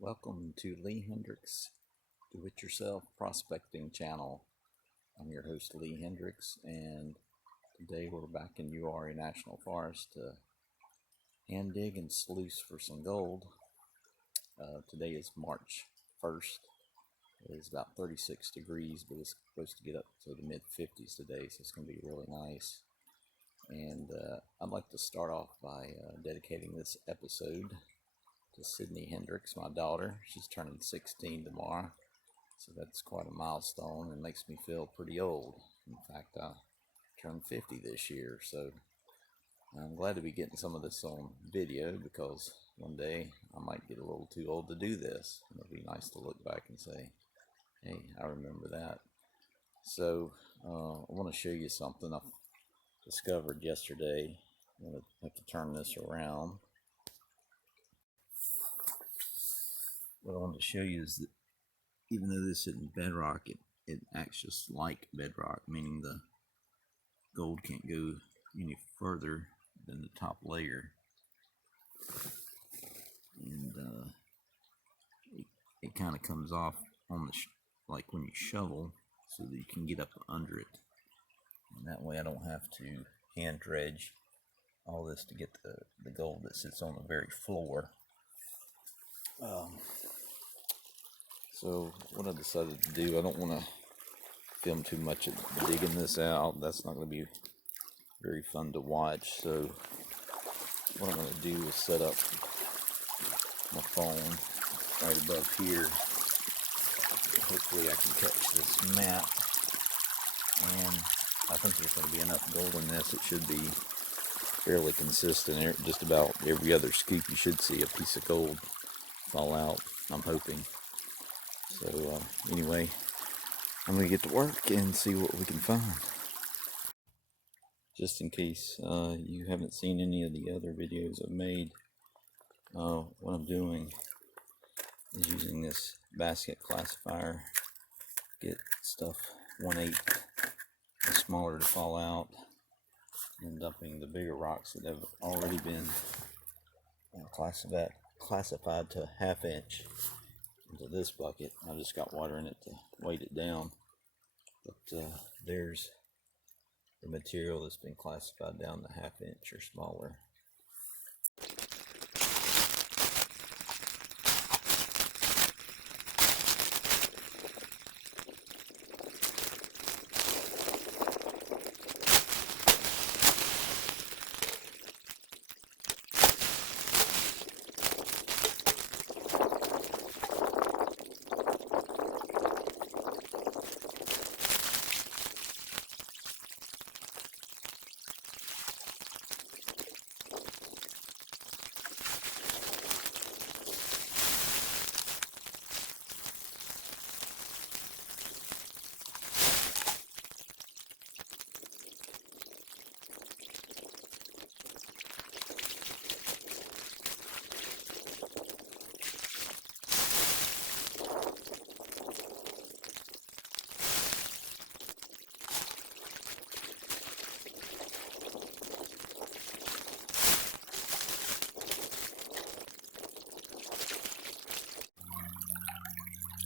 Welcome to Lee Hendrix Do-It-Yourself Prospecting Channel. I'm your host Lee Hendrix, and today we're back in Uwharrie National Forest to hand dig and sluice for some gold. Today is March 1st. It is about 36 degrees, but it's supposed to get up to the mid-50s today, so it's going to be really nice. And I'd like to start off by dedicating this episode to Sydney Hendrix, my daughter. She's turning 16 tomorrow, so that's quite a milestone and makes me feel pretty old. In fact, I turned 50 this year, so I'm glad to be getting some of this on video, because one day I might get a little too old to do this, and it'll be nice to look back and say, hey, I remember that. So I want to show you something I discovered yesterday. I'm going to have to turn this around. What I want to show you is that even though this isn't bedrock, it acts just like bedrock, meaning the gold can't go any further than the top layer. And it kind of comes off on the like when you shovel, so that you can get up under it. And that way I don't have to hand dredge all this to get the gold that sits on the very floor. So what I decided to do, I don't want to film too much of digging this out. That's not going to be very fun to watch. So what I'm going to do is set up my phone right above here. Hopefully I can catch this map. And I think there's going to be enough gold in this. It should be fairly consistent. Just about every other scoop you should see a piece of gold fall out, I'm hoping. So anyway, I'm going to get to work and see what we can find. Just in case you haven't seen any of the other videos I've made, what I'm doing is using this basket classifier, get stuff 1/8 or smaller to fall out, and dumping the bigger rocks that have already been classified to 1/2 inch into this bucket. I just got water in it to weight it down, but there's the material that's been classified down to 1/2 inch or smaller.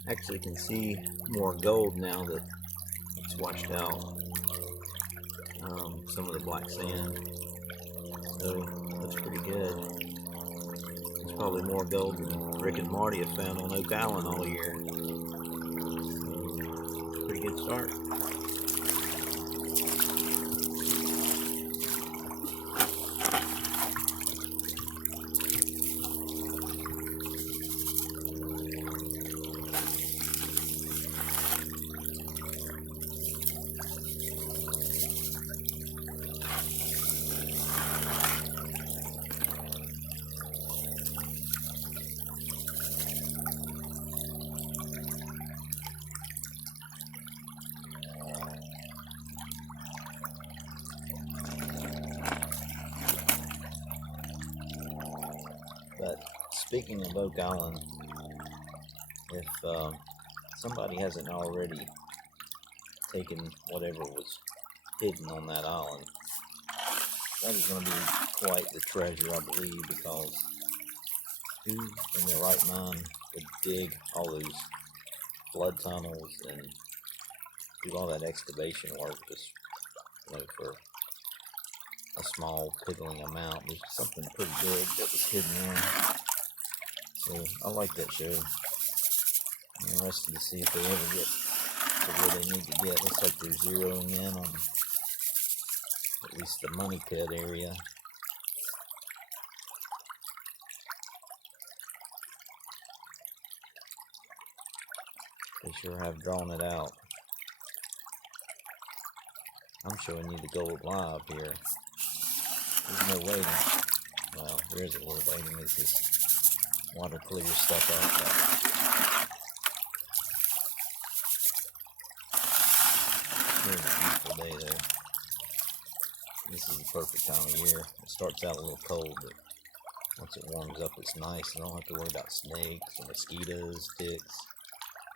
Actually can see more gold now that it's washed out some of the black sand, so that's pretty good. It's probably more gold than Rick and Marty have found on Oak Island all year, so pretty good start. But speaking of Oak Island, if somebody hasn't already taken whatever was hidden on that island, that is going to be quite the treasure, I believe, because who in their right mind would dig all those flood tunnels and do all that excavation work just, for a small piddling amount. There's something pretty big that was hidden in. So I like that show. I'm interested to see if they ever get to where they need to get. Looks like they're zeroing in on at least the money pit area. They sure have drawn it out. I'm showing you the gold live here. There's no waiting. Well, there is a little waiting as this water clears stuff up. It's a beautiful day though. This is the perfect time of year. It starts out a little cold, but once it warms up, it's nice. I don't have to worry about snakes or mosquitoes, ticks,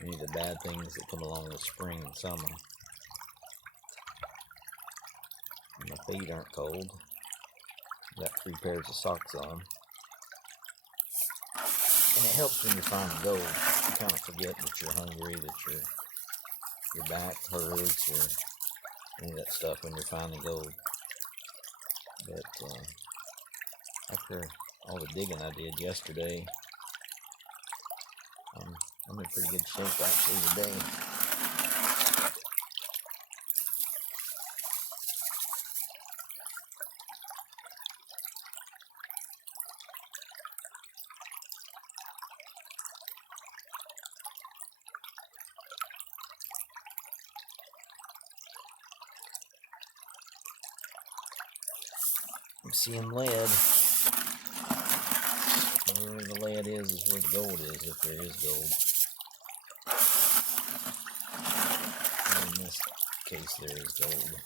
any of the bad things that come along with spring and summer. And my feet aren't cold. Got 3 pairs of socks on. And it helps when you're finding gold. You kind of forget that you're hungry, that your back hurts, or any of that stuff when you're finding gold. But after all the digging I did yesterday, I'm in pretty good shape actually today. I'm seeing lead. Where the lead is where the gold is, if there is gold. And in this case, there is gold.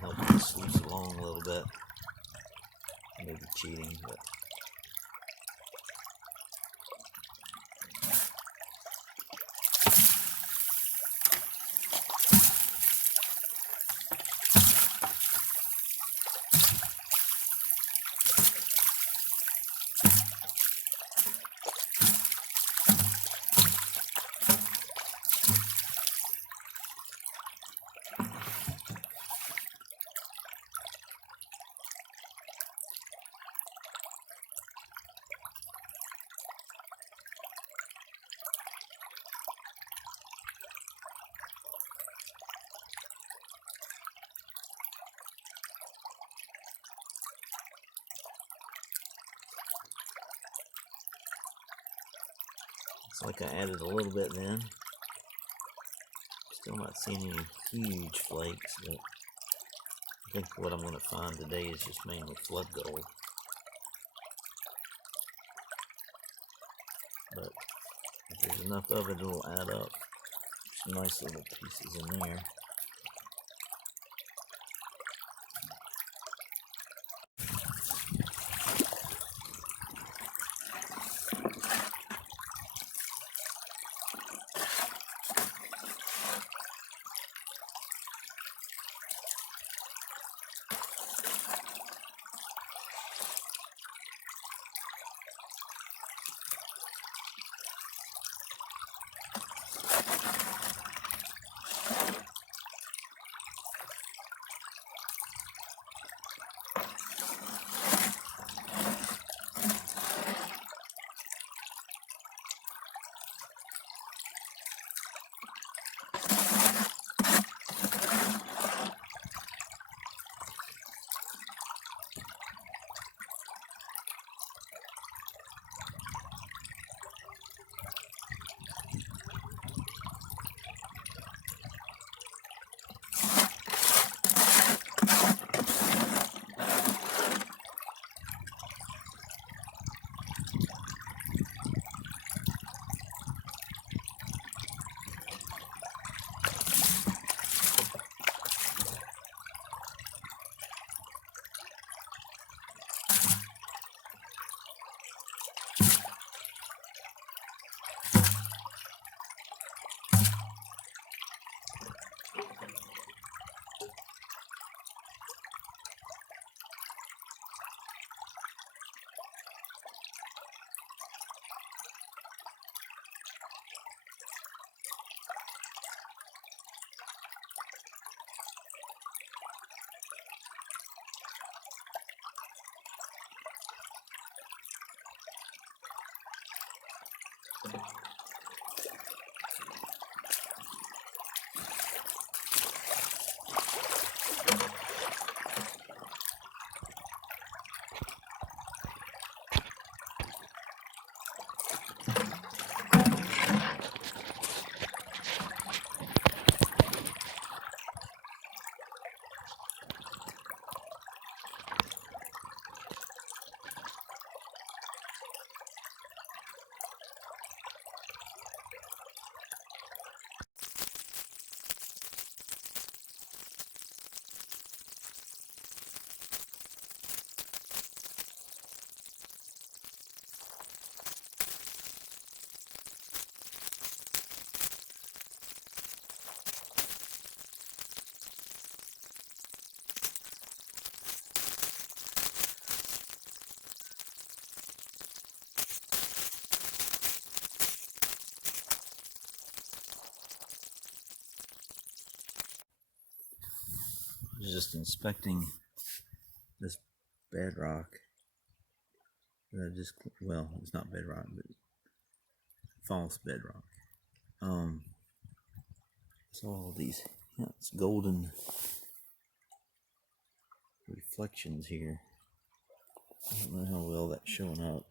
Help it sluice along a little bit. Maybe cheating, but it's like I added a little bit then. Still not seeing any huge flakes, but I think what I'm going to find today is just mainly flood gold. But if there's enough of it, it'll add up. Some nice little pieces in there. was just inspecting this bedrock. Well, it's not bedrock, but false bedrock. So all these it's golden reflections here. I don't know how well that's showing up,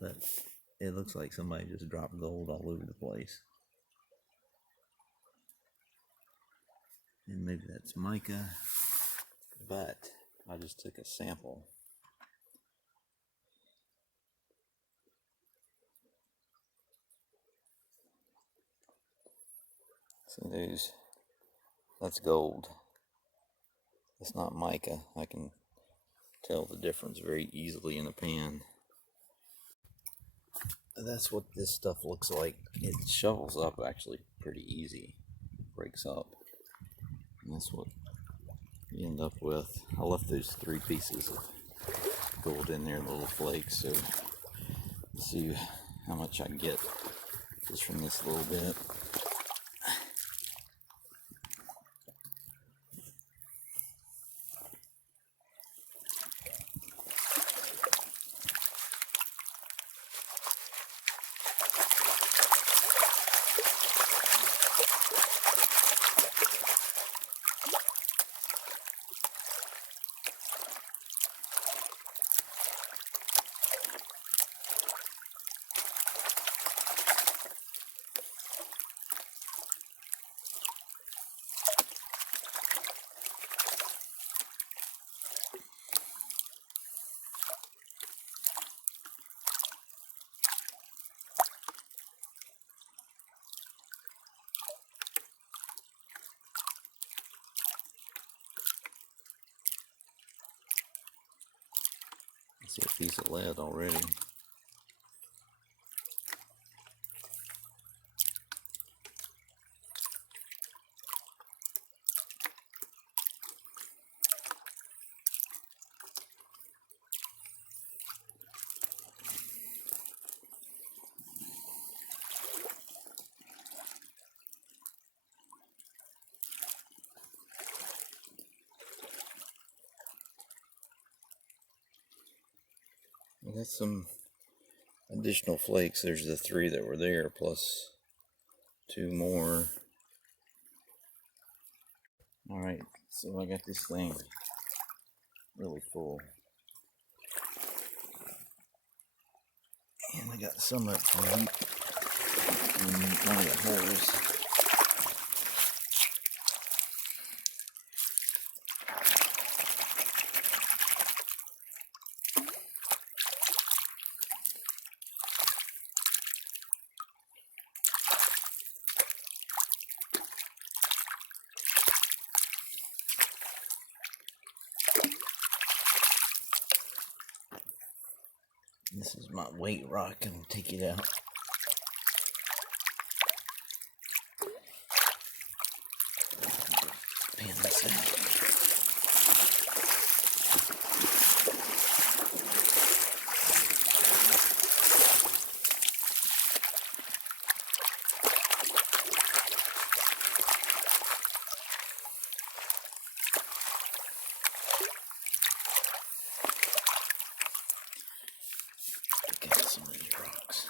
but it looks like somebody just dropped gold all over the place. And maybe that's mica, but I just took a sample. See, that's gold. It's not mica. I can tell the difference very easily in the pan. That's what this stuff looks like. It shovels up actually pretty easy. Breaks up. And that's what you end up with. I left those 3 pieces of gold in there, little flakes, so let's see how much I can get just from this little bit. See a piece of lead already. I got some additional flakes. There's the 3 that were there, plus 2 more. Alright, so I got this thing really full. And I got some of it deep in one of the holes. This is my weight rock. I'm gonna take it out. Pan this out. Look at some of these rocks.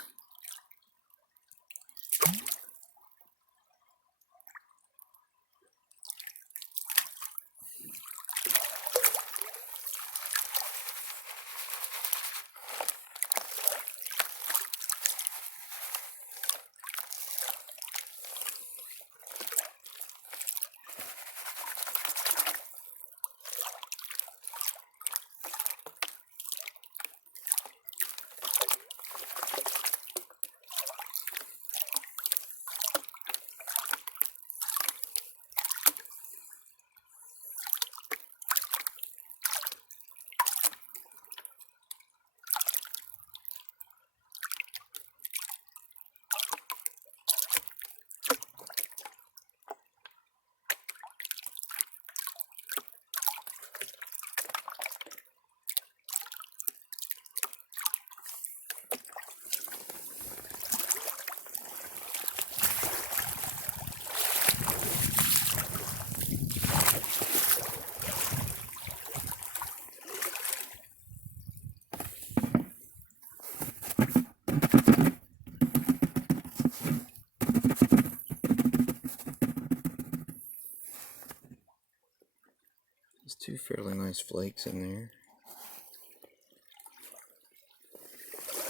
There's two fairly nice flakes in there.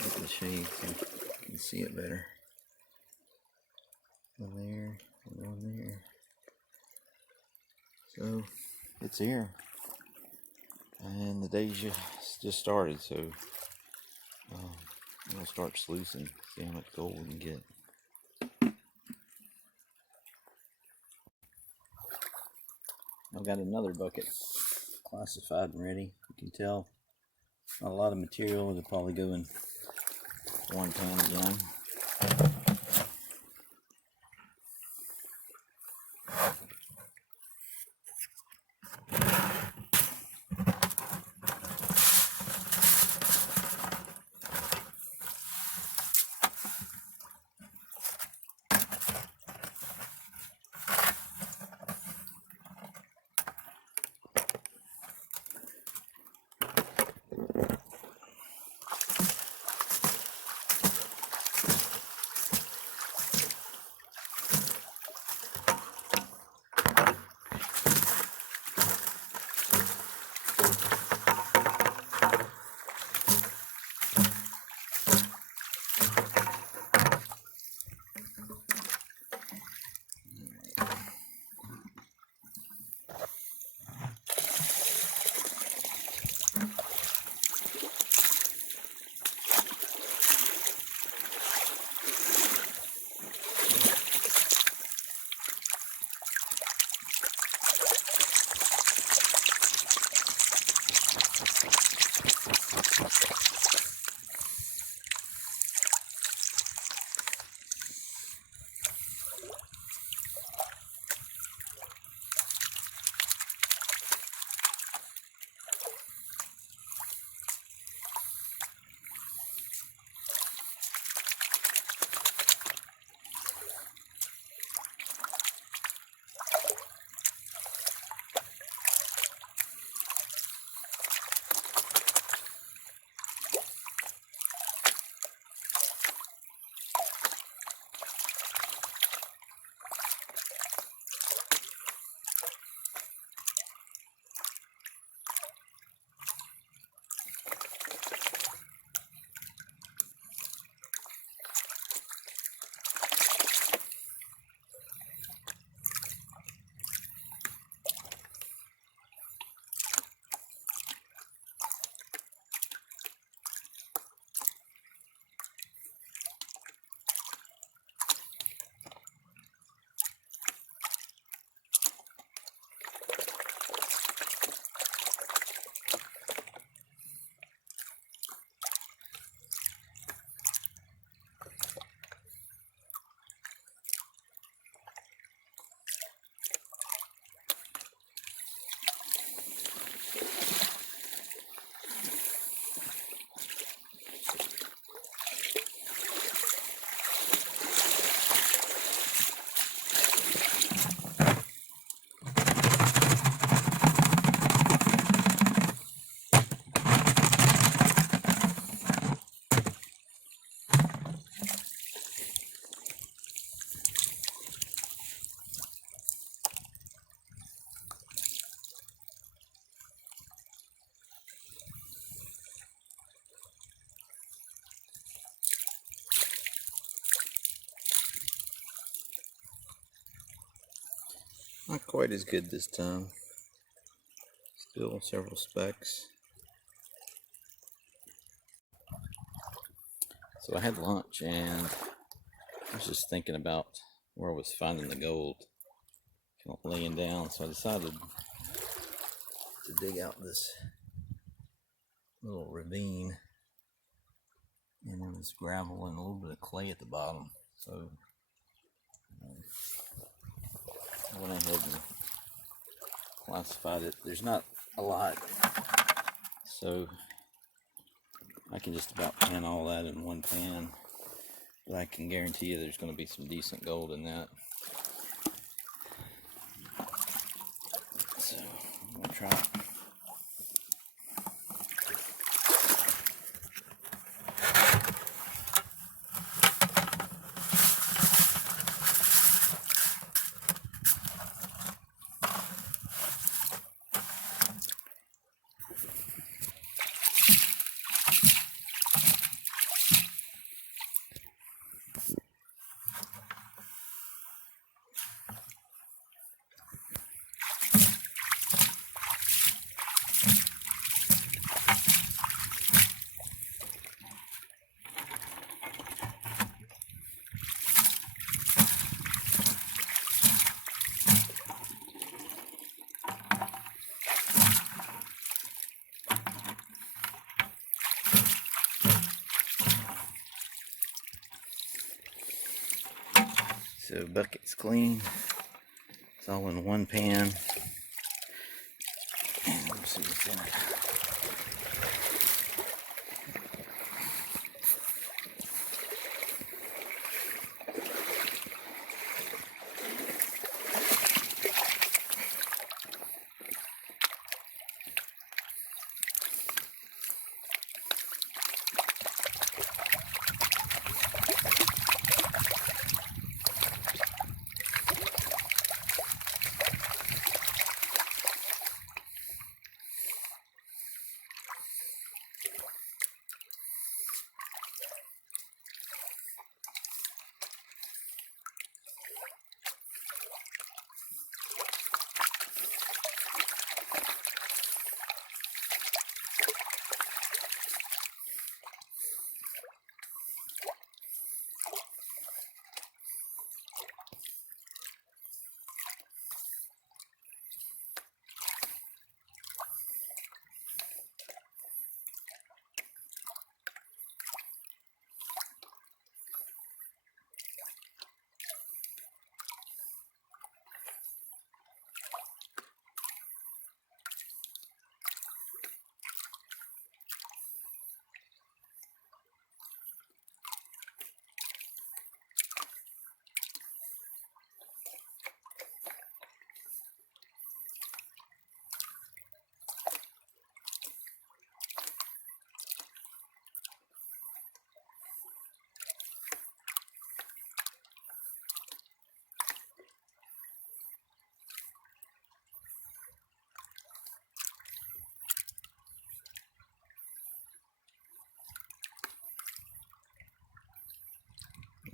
Get the shade so you can see it better. One there and one there. So it's here, and the day's just started. So I'm gonna start sluicing, see how much gold we can get. I've got another bucket classified and ready. You can tell not a lot of material. It'll probably go in one pan again. Not quite as good this time. Still several specks. So I had lunch and I was just thinking about where I was finding the gold, kind of laying down. So I decided to dig out this little ravine, and there was gravel and a little bit of clay at the bottom. So I went ahead and classified it. There's not a lot, so I can just about pan all that in one pan, but I can guarantee you there's going to be some decent gold in that. So I'm going to try it. So bucket's clean. It's all in one pan. And let's see what's in it.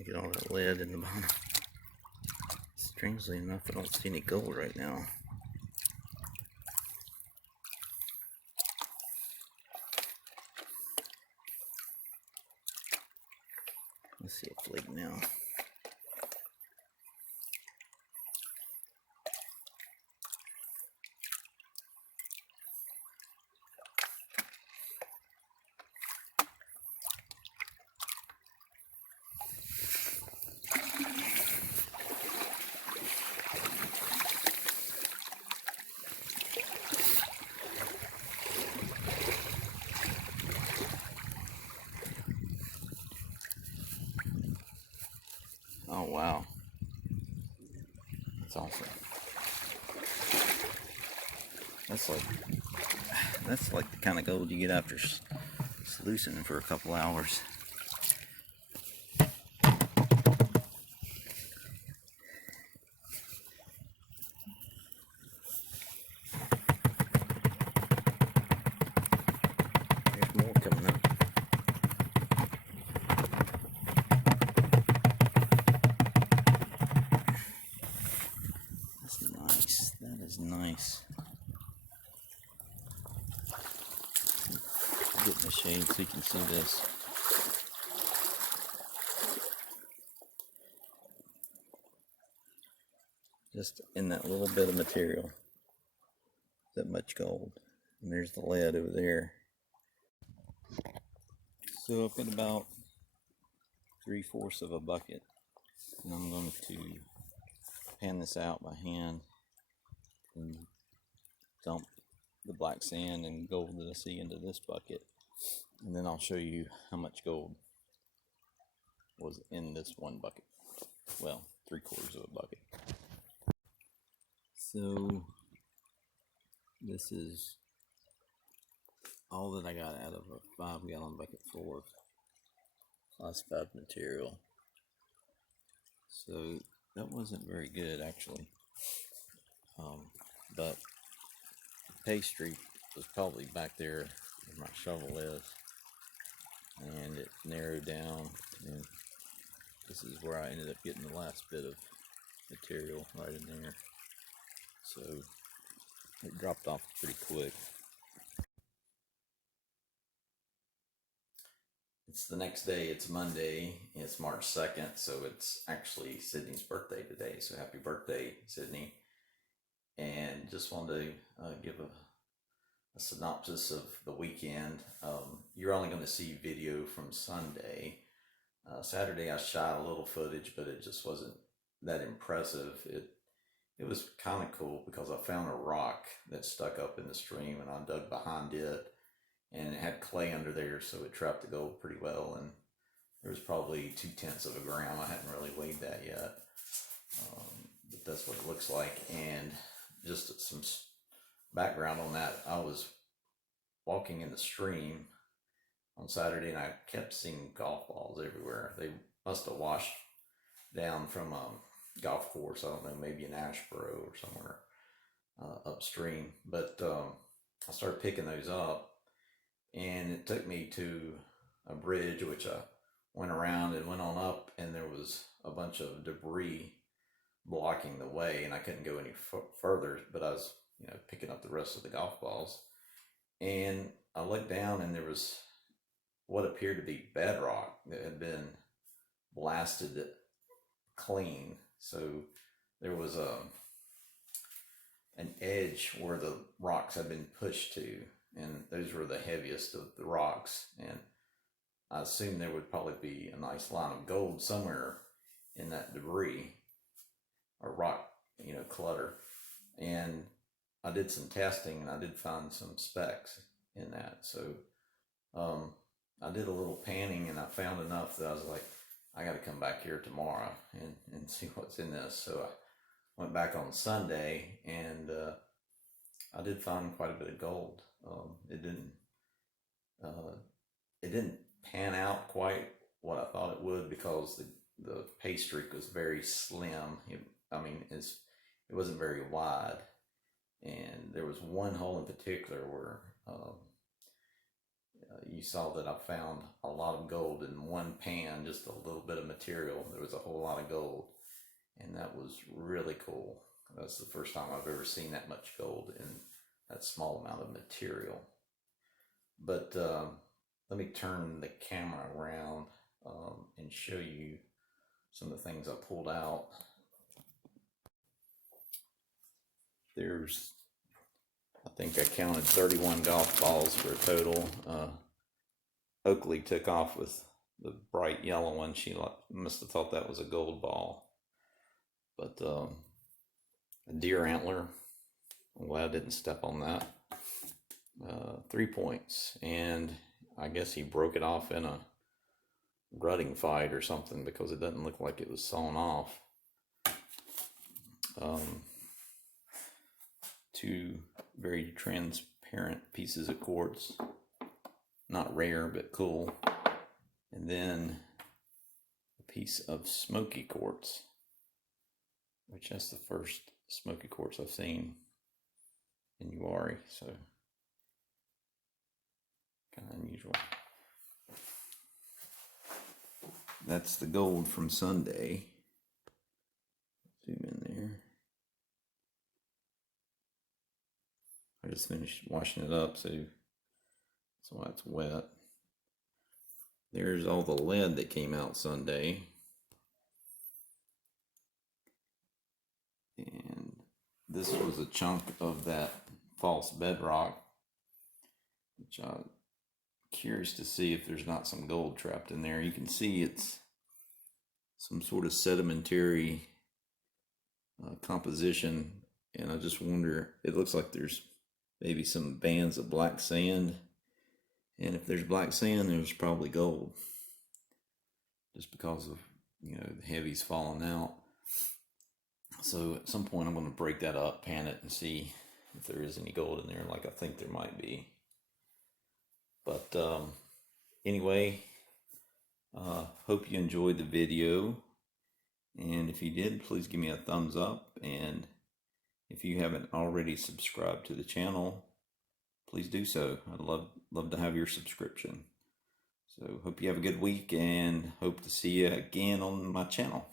Get all that lead in the bottom. Strangely enough, I don't see any gold right now. Let's see a flake now. Oh wow, that's awesome. That's like the kind of gold you get after sluicing for a couple hours. There's more coming up. That's nice. That is nice. Get in the shade so you can see this. Just in that little bit of material, that much gold. And there's the lead over there. So I've got about 3/4 of a bucket, and I'm going to pan this out by hand and dump the black sand and gold that I see into this bucket, and then I'll show you how much gold was in this one bucket. Well, 3/4 of a bucket. So this is all that I got out of a 5-gallon bucket full of classified material. So that wasn't very good actually, but the pastry was probably back there where my shovel is, and it narrowed down, and this is where I ended up getting the last bit of material right in there. So it dropped off pretty quick. It's the next day, it's Monday, it's March 2nd, so it's actually Sydney's birthday today, so happy birthday, Sydney. And just wanted to give a synopsis of the weekend. You're only going to see video from Sunday. Saturday I shot a little footage, but it just wasn't that impressive. It was kind of cool because I found a rock that stuck up in the stream, and I dug behind it, and it had clay under there, so it trapped the gold pretty well. And there was probably 0.2 of a gram. I hadn't really weighed that yet, but that's what it looks like. And just some background on that, I was walking in the stream on Saturday, and I kept seeing golf balls everywhere. They must have washed down from a golf course. I don't know, maybe in Ashboro or somewhere upstream. But I started picking those up, and it took me to a bridge, which I went around and went on up, and there was a bunch of debris blocking the way, and I couldn't go any further, but I was, picking up the rest of the golf balls. And I looked down, and there was what appeared to be bedrock that had been blasted clean. So there was an edge where the rocks had been pushed to, and those were the heaviest of the rocks. And I assumed there would probably be a nice line of gold somewhere in that debris or rock, clutter. And I did some testing, and I did find some specks in that. So I did a little panning, and I found enough that I was like, I got to come back here tomorrow and see what's in this. So I went back on Sunday, and I did find quite a bit of gold. It didn't pan out quite what I thought it would, because the pay streak was very slim. It wasn't very wide, and there was one hole in particular where you saw that I found a lot of gold in one pan, just a little bit of material. There was a whole lot of gold, and that was really cool. That's the first time I've ever seen that much gold in that small amount of material. But let me turn the camera around and show you some of the things I pulled out. I think I counted 31 golf balls for a total. Oakley took off with the bright yellow one. She must have thought that was a gold ball. But a deer antler, I'm glad I didn't step on that. 3 points, and I guess he broke it off in a rutting fight or something, because it doesn't look like it was sawn off. 2 very transparent pieces of quartz, not rare but cool, and then a piece of smoky quartz, which that's the first smoky quartz I've seen in Uwharrie, so kind of unusual. That's the gold from Sunday. Zoom in there. I just finished washing it up, so that's why it's wet. There's all the lead that came out Sunday. And this was a chunk of that false bedrock, which I'm curious to see if there's not some gold trapped in there. You can see it's some sort of sedimentary composition, and I just wonder, it looks like there's maybe some bands of black sand, and if there's black sand, there's probably gold, just because of the heavies falling out. So at some point I'm going to break that up, pan it, and see if there is any gold in there, like I think there might be. But anyway, hope you enjoyed the video, and if you did, please give me a thumbs up, and if you haven't already subscribed to the channel, please do so. I'd love to have your subscription. So hope you have a good week, and hope to see you again on my channel.